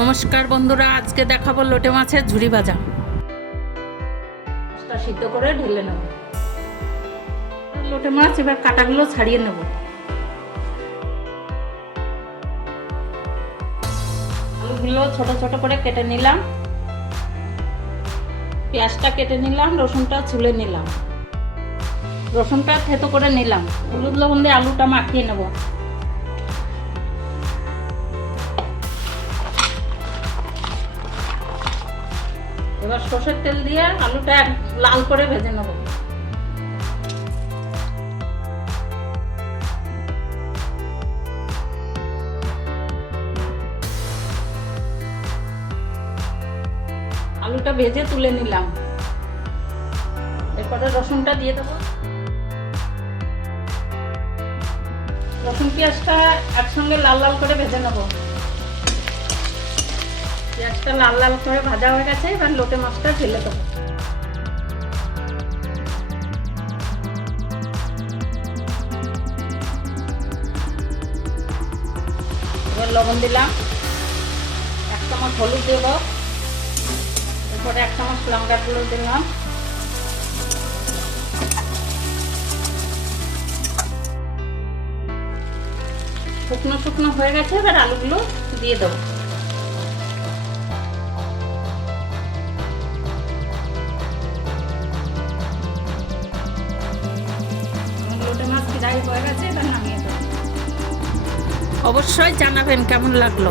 নমস্কার বন্ধুরা, আজকে দেখাবো লোটে মাছের ঝুরি ভাজা। মাছটা সিদ্ধ করে ঢেলে নেব। লোটে মাছ এবার কাঁটাগুলো ছাড়িয়ে নেব। আলুগুলো ছোট ছোট করে কেটে নিলাম, পেঁয়াজটা কেটে নিলাম, রসুনটা ছুলে নিলাম, রসুনটা থেতো করে নিলাম। হলুদ লবণ দিয়ে আলুটা মাখিয়ে নেব। এবার সরষের তেল দিয়ে আলুটা লাল করে ভেজে নেব। আলুটা ভেজে তুলে নিলাম। এরপরে রসুনটা দিয়ে দেবো। রসুন পেঁয়াজটা একসঙ্গে লাল লাল করে ভেজে নেব। পেঁয়াজটা লাল লাল করে ভাজা হয়ে গেছে, এবার লোটে মাছটা ঢেলে দেবো। এবার লবণ দিলাম, 1 চামচ হলুদ দেব, এরপরে 1 চামচ লঙ্কার গুঁড়ো দিলাম, শুকনো শুকনো হয়ে গেছে। এবার আলুগুলো দিয়ে দেবো। লোটে মাছ প্রায় হয়ে গেছে, এবার নামিয়ে দেবো। অবশ্যই জানাবেন কেমন লাগলো।